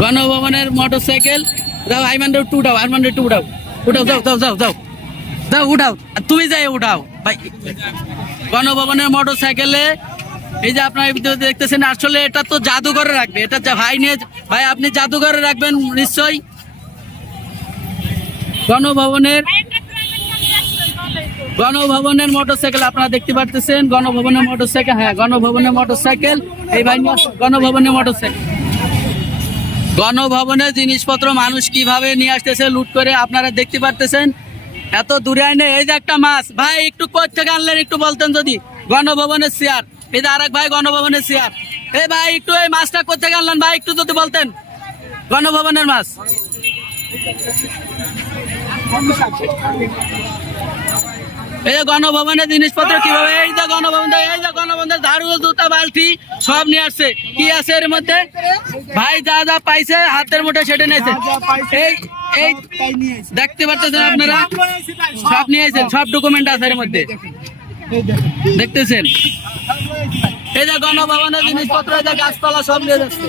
গণভবনের মোটরসাইকেল যাও, আইমানটা একটু উঠাও, আইমানটা একটু উঠাও, উঠাও, যাও যাও যাও যাও যাও উঠাও, আর তুমি যাই উঠাও ভাই। গণভবনের মোটরসাইকেলে এই যে আপনার ভিডিওতে দেখতেছেন, আসলে এটা তো জাদুঘরে রাখবে, এটা ভাই নিয়ে, ভাই আপনি জাদুঘরে রাখবেন নিশ্চয়ই। গণভবনের মোটরসাইকেল আপনারা দেখতে পারতেছেন, গণভবনের মোটরসাইকেল, হ্যাঁ গণভবনের মোটরসাইকেল, এই ভাই গণভবনের মোটরসাইকেল। গণভবনের জিনিসপত্র মানুষ কিভাবে নিয়ে আসতেছে লুট করে, আপনারা দেখতে পারতেছেন। এত দূরে আইনে এই যে একটা মাছ, ভাই একটু কোথা থেকে আনলেন একটু বলতেন যদি। গণভবনের চেয়ার, এই যে আরেক ভাই গণভবনের চেয়ার, এই ভাই একটু এই মাছটা কোথা থেকে আনলেন ভাই একটু যদি বলতেন। গণভবনের মাছ, এই যে গণভবনের জিনিসপত্র কিভাবে, এই যে গণভবনের ঝাড়ু, জুতা, বালতি সব নিয়ে আসছে। কি আছে এর মধ্যে ভাই? যা যা পাইছে হাতের মুঠে সেটা নিয়েছে। এই এই দেখতে পারতেছেন আপনারা, সব নিয়ে আসছেন, সব ডকুমেন্ট আছে এর মধ্যে, দেখতেছেন। এই যে গণভবনের জিনিসপত্র, এই যে গাছপালা সব নিয়ে যাচ্ছে।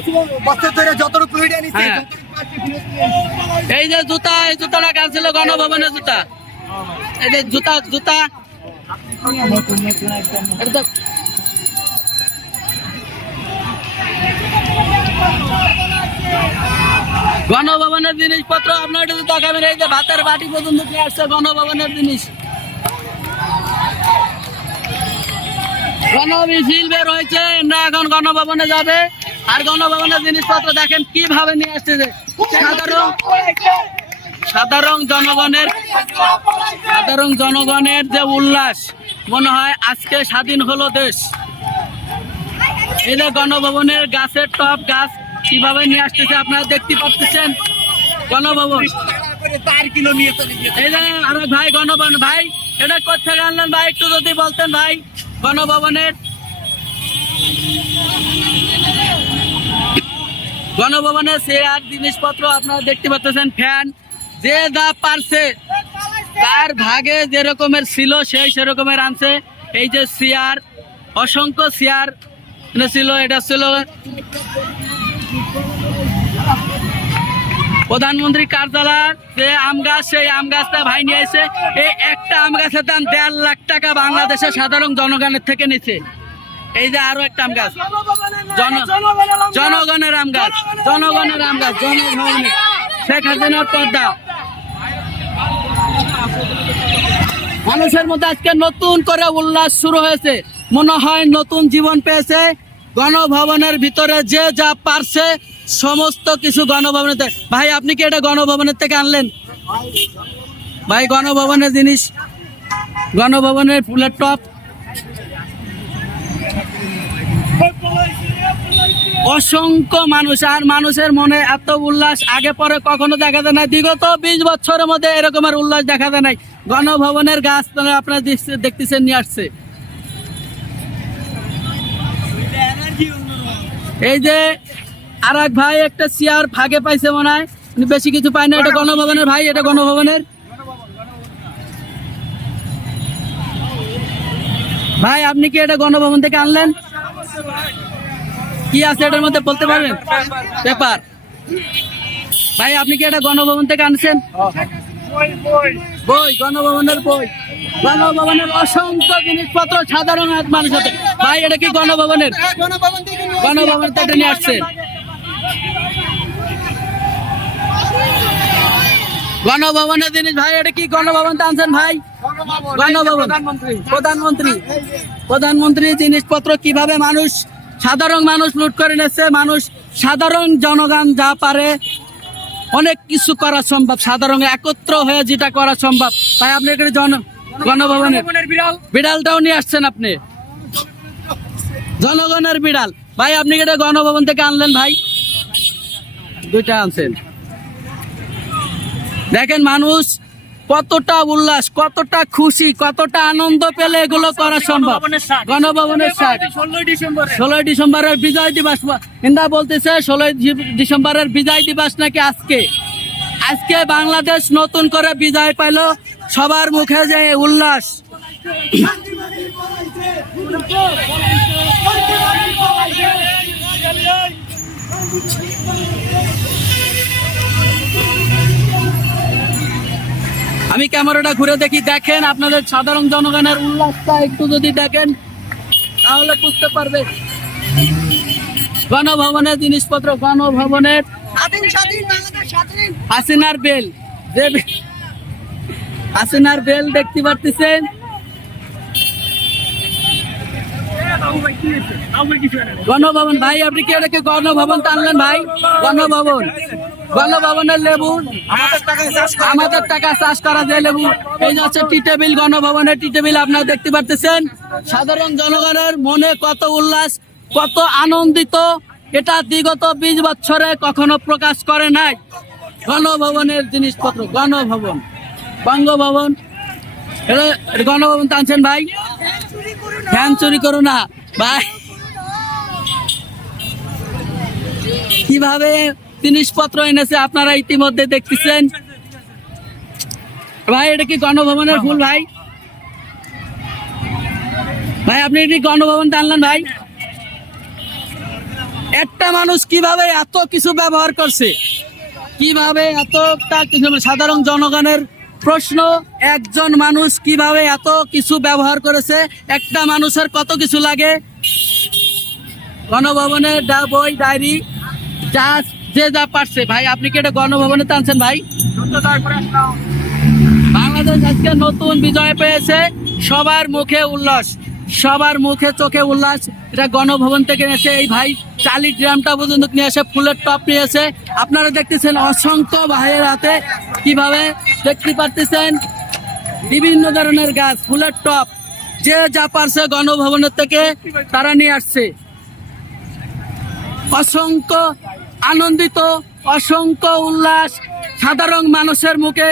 এই যে জুতা, এই জুতাটা কাল ছিল গণভবনের জুতা, এই যে জুতা জুতা গণভবনের জিনিসপত্র আপনার একটু দেখাবেন। এই যে ভাতের বাটি পর্যন্ত নিয়ে আসছে গণভবনের জিনিস। গণমিছিল বের হয়েছে, না এখন গণভবনে যাবে। আর গণভবনের জিনিসপত্র দেখেন কিভাবে নিয়ে আসতেছে। সাধারণ জনগণের যে উল্লাস, মনে হয় আজকে স্বাধীন হলো দেশ। এই যে গণভবনের গাছের টপ গাছ কিভাবে নিয়ে আসতেছে আপনারা দেখতে পাচ্ছেন। গণভবন, এই যে আরে ভাই গণভবন, ভাই এটা কোথা আনলেন ভাই একটু যদি বলতেন ভাই। গণভবনের চেয়ার জিনিসপত্র আপনারা দেখতে পাচ্ছেন, ফ্যান, যে যা পারছে তার ভাগে যে রকমের ছিল সেই সেরকমের আনছে। এই যে চেয়ার, অসংখ্য চেয়ার ছিল, এটা ছিল প্রধানমন্ত্রী কার্যালয়। যে আম গাছ, সেই আম গাছটা ভাই নিয়ে এসে, এই একটা আম গাছের দাম 1.5 লাখ টাকা বাংলাদেশের সাধারণ জনগণের থেকে নিচ্ছে। এই যে আরো একটা আম গাছ, জনগণের আম গাছ, জনভবনের শেখ হাসিনার পর্দা। মানুষের মধ্যে আজকে নতুন করে উল্লাস শুরু হয়েছে, মনে হয় নতুন জীবন পেয়েছে। গণভবনের ভিতরে যে যা পারছে সমস্ত কিছু গণভবনের। ভাই আপনি কি এটা গণভবনের থেকে আনলেন ভাই? গণভবনের জিনিস, গণভবনের ফুলের টপ, অসংখ্য মানুষ। আর মানুষের মনে এত উল্লাস আগে পরে কখনো দেখা যায় না। বিগত 20 বছরের মধ্যে এরকমের উল্লাস দেখা যায় নাই। গণভবনের গাছ আপনারা দেখতেছেন নিয়ে আসছে। এই যে আর এক ভাই একটা চেয়ার ভাগে পাইছে, মনে হয় বেশি কিছু পায় না। এটা গণভবনের ভাই, এটা গণভবনের ভাই। আপনি কি এটা গণভবন থেকে আনলেন? কি আছে এটার মধ্যে বলতে পারবেন? পেপার। ভাই আপনি কি এটা গণভবন থেকে আনছেন? বই, গণভবনের বই, গণভবনের অসংখ্য জিনিসপত্র সাধারণ মানুষ হাতে। ভাই এটা কি গণভবনের? গণভবন থেকে নিয়ে আসছেন। গণভবনের জিনিস ভাই, এটা কি গণভবন আনছেন ভাই? গণভবন, প্রধানমন্ত্রী জিনিসপত্র কিভাবে মানুষ, সাধারণ মানুষ লুট করে নিচ্ছে। মানুষ, সাধারণ জনগণ যা পারে অনেক কিছু করা সম্ভব, সাধারণ একত্র হয়ে যেটা করা সম্ভব। তাই আপনি এখানে গণভবনের বিড়ালটাও নিয়ে আসছেন, আপনি জনগণের বিড়াল। ভাই আপনি এটা গণভবন থেকে আনলেন ভাই? দুইটা আনছেন। দেখেন মানুষ কতটা উল্লাস, কতটা খুশি, কতটা আনন্দ পেলে এগুলো করা সম্ভব। গণভবনের 16 ডিসেম্বরের বিজয় দিবস, ইন্দা বলতেছে 16 ডিসেম্বরের বিজয় দিবস নাকি আজকে বাংলাদেশ নতুন করে বিজয় পাইল। সবার মুখে যে উল্লাস। আমি ক্যামেরাটা ঘুরে দেখি, দেখেন আপনাদের সাধারণ জনগণের উল্লাসটা একটু যদি দেখেন তাহলে বুঝতে পারবে। গণভবনের জিনিসপত্র, গণভবনের হাসিনার বেল, যে হাসিনার বেল দেখতে পাচ্ছেন। গণভবন ভাই, আপনি কি এটাকে গণভবন টানলেন ভাই? গণভবন, গণভবনের লেবু আমাদের টাকা চাষ করা যায় লেবু। এই যে হচ্ছে টি টেবিল, গণভবনের টি টেবিল আপনারা দেখতে পাচ্ছেন। সাধারণ জনগণের মনে কত উল্লাস, কত আনন্দিত, এটা বিগত 20 বছরে কখনো প্রকাশ করে নাই। গণভবনের জিনিসপত্র, গণভবন, বঙ্গভবন, এটা গণভবন টানছেন ভাই। ফ্যান চুরি করো না ভাই। কিভাবে জিনিসপত্র এনেছে আপনারা ইতিমধ্যে দেখতেছেন ভাই। এটা কি গণভবনের ফুল ভাই? ভাই আপনি এটি গণভবন টানলেন ভাই। একটা মানুষ কিভাবে এত কিছু ব্যবহার করছে, কিভাবে এতটা কিছু, সাধারণ জনগণের প্রশ্ন, একজন মানুষ কিভাবে এত কিছু ব্যবহার করেছে। একটা মানুষের কত কিছু লাগে। গণভবনের বই, ডায়েরি, যা যে যা পারছে ভাই। আপনি কি এটা গণভবনে টানছেন ভাই? বাংলাদেশ আজকে নতুন বিজয় পেয়েছে, সবার মুখে উল্লাস, সবার মুখে চোখে উল্লাস। এটা গণভবন থেকে এসে এই ভাই 40 গ্রামটা পর্যন্ত নিয়ে এসে ফুলের টপ নিয়ে এসে আপনারা দেখতেছেন অসংখ্য ভাইয়ের হাতে কিভাবে দেখতে পারতেছেন বিভিন্ন ধরনের গাছ, ফুলের টপ, যে যা পারছে গণভবনের থেকে তারা নিয়ে আসছে। অসংখ্য আনন্দিত, অসংখ্য উল্লাস, সাধারণ মানুষের মুখে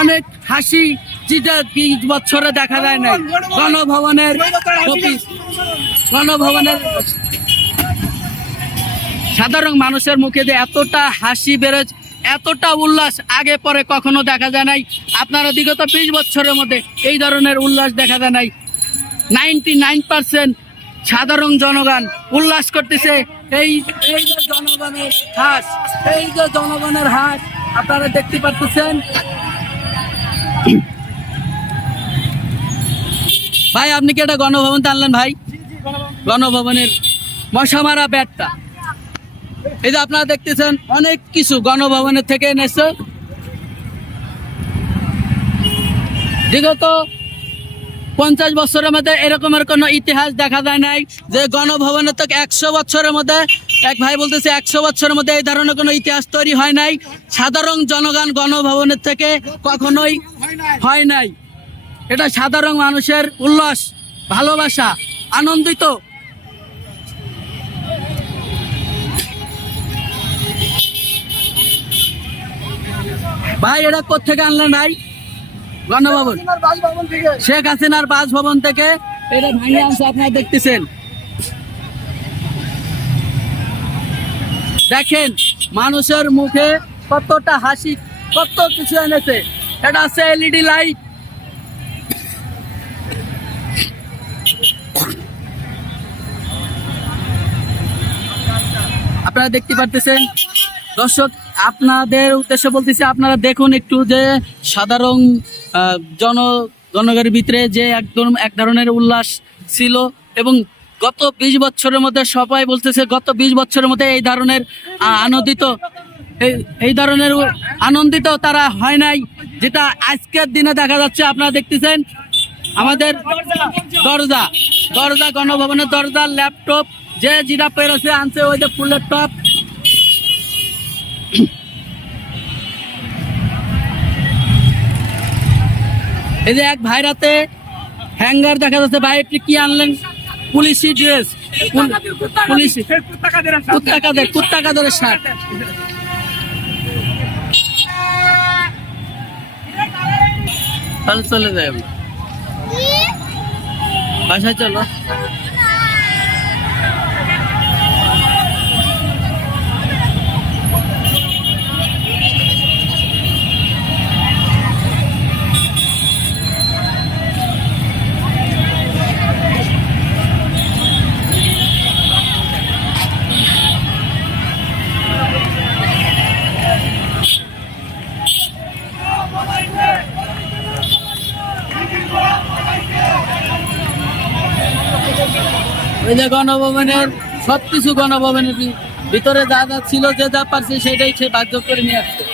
অনেক হাসি, যেটা 20 বছরে দেখা যায় নাই। গণভবনের অফিস, গণভবনের সাধারণ মানুষের মুখে যে এতটা হাসি বেরোয়, এতটা উল্লাস আগে পরে কখনো দেখা যায় নাই। আপনারা বিগত 20 বছরের মধ্যে এই ধরনের উল্লাস দেখা যায় নাই। 99% সাধারণ জনগণ উল্লাস করতেছে। এই যে জনগণের হাস, এই যে জনগণের হাস আপনারা দেখতে পাচ্ছেন ভাই। আপনি কি এটা গণভবন টানলেন ভাই? গণভবনের মশা মারা ব্যাটটা, এই যে আপনারা দেখতেছেন অনেক কিছু গণভবনের থেকে এনেছে। বিগত 50 বছরের মধ্যে এরকমের কোনো ইতিহাস দেখা যায় নাই যে গণভবনের থেকে 100 বছরের মধ্যে, এক ভাই বলতেছে 100 বছরের মধ্যে এই ধরনের কোনো ইতিহাস তৈরি হয় নাই। সাধারণ জনগণ গণভবনের থেকে কখনোই হয় নাই। এটা সাধারণ মানুষের উল্লাস, ভালোবাসা, আনন্দিত। ভাই এটা কোথেকে আনলেন ভাই? গণভবন, শেখ হাসিনার বাসভবন থেকে এটা ভাঙে আনছে আপনারা দেখতেছেন। দেখেন মানুষের মুখে কতটা হাসি, কত কিছু এনেছে। এটা আছে এলইডি লাইট, আপনারা দেখতে পারতেছেন। দর্শক আপনাদের উদ্দেশ্যে বলতেছি, আপনারা দেখুন একটু যে সাধারণ জনগণের ভিতরে যে একদম এক ধরনের উল্লাস ছিল। এবং গত 20 বছরের মধ্যে সবাই বলতেছে গত 20 বছরের মধ্যে এই ধরনের আনন্দিত, এই ধরনের আনন্দিত তারা হয় নাই, যেটা আজকের দিনে দেখা যাচ্ছে। আপনারা দেখতেছেন আমাদের দরজা, দরজা, গণভবনের দরজা, ল্যাপটপ, যে যেটা পেরেছে আনছে, ওই যে ফুলের টপ। এই যে এক ভাইরাতে হ্যাঙ্গার দেখা যাচ্ছে। ভাই আপনি কি আনলেন? পুলিশি ড্রেস, পুলিশি কুত্তা কাদের শার্ট। তাহলে চলে যাই আমরা বাসায়, চলো। ওই যে গণভবনের সবকিছু গণভবনের ভিতরে যা যা ছিল, যে যা পারছে সেটাই সে বাধ্য করে নিয়ে আসছে।